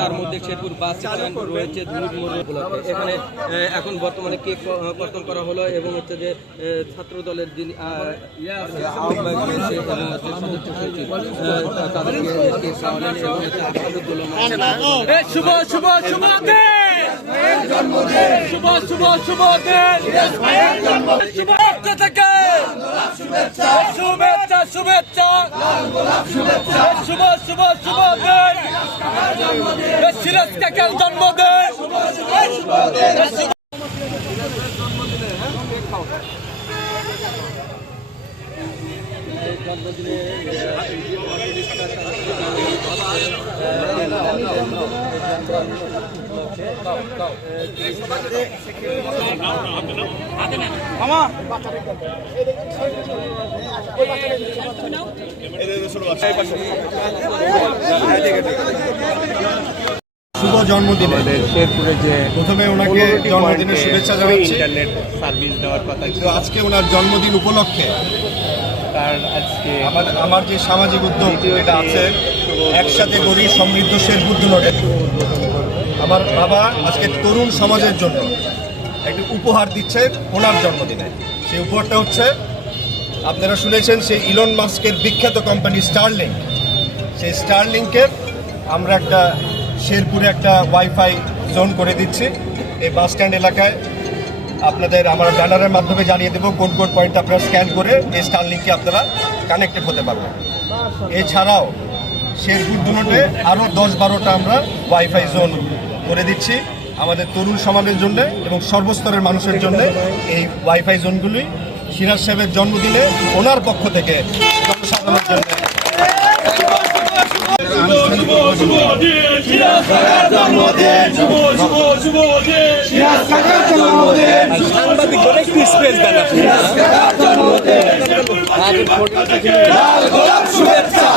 তার মধ্যে Sherpur bus stand রয়েছে, এখানে এখন বর্তমানে কেক কর্তন করা হলো এবং হচ্ছে যে ছাত্র দলের যিনি আহ্বায়ক রয়েছে এবং সদস্য সচিব তাদেরকে কেক খাওয়ালেন এবং শুভ শুভ শুভ শুভ শুভ শুভ শুভেচ্ছা থেকে শুভেচ্ছা শুভেচ্ছা শুভ শুভ শুভ দিন সিরাজ কাকার জন্মদিন। শুভ জন্মদিনে শেরপুরে যে প্রথমে ওনাকে জন্মদিনের শুভেচ্ছা জানাচ্ছি। ইন্টারনেট সার্ভিস দেওয়ার কথা তো আজকে ওনার জন্মদিন উপলক্ষে তার আজকে আমার যে সামাজিক উদ্যোগ এটা আছে, একসাথে করি সমৃদ্ধ শেরপুর দুলটে। আমার বাবা আজকে তরুণ সমাজের জন্য একটি উপহার দিচ্ছে ওনার জন্মদিনে। সেই উপহারটা হচ্ছে, আপনারা শুনেছেন সেই ইলন মাস্কের বিখ্যাত কোম্পানি স্টারলিংক, সেই স্টারলিংকের আমরা একটা শেরপুরে একটা ওয়াইফাই জোন করে দিচ্ছি এই বাস স্ট্যান্ড এলাকায়। আপনাদের আমরা ব্যানারের মাধ্যমে জানিয়ে দেবো কোন কোন পয়েন্ট আপনারা স্ক্যান করে এই স্টারলিংকে আপনারা কানেক্টেড হতে পারবেন। এছাড়াও শেরপুর দুলটে আরও 10-12টা আমরা ওয়াইফাই জোন করে দিচ্ছি আমাদের তরুণ সমাজের জন্য এবং সর্বস্তরের মানুষের জন্য। এই ওয়াইফাই জোনগুলি সিরাজ সাহেবের জন্মদিনে ওনার পক্ষ থেকে জনসাধারণের জন্য শুভেচ্ছা।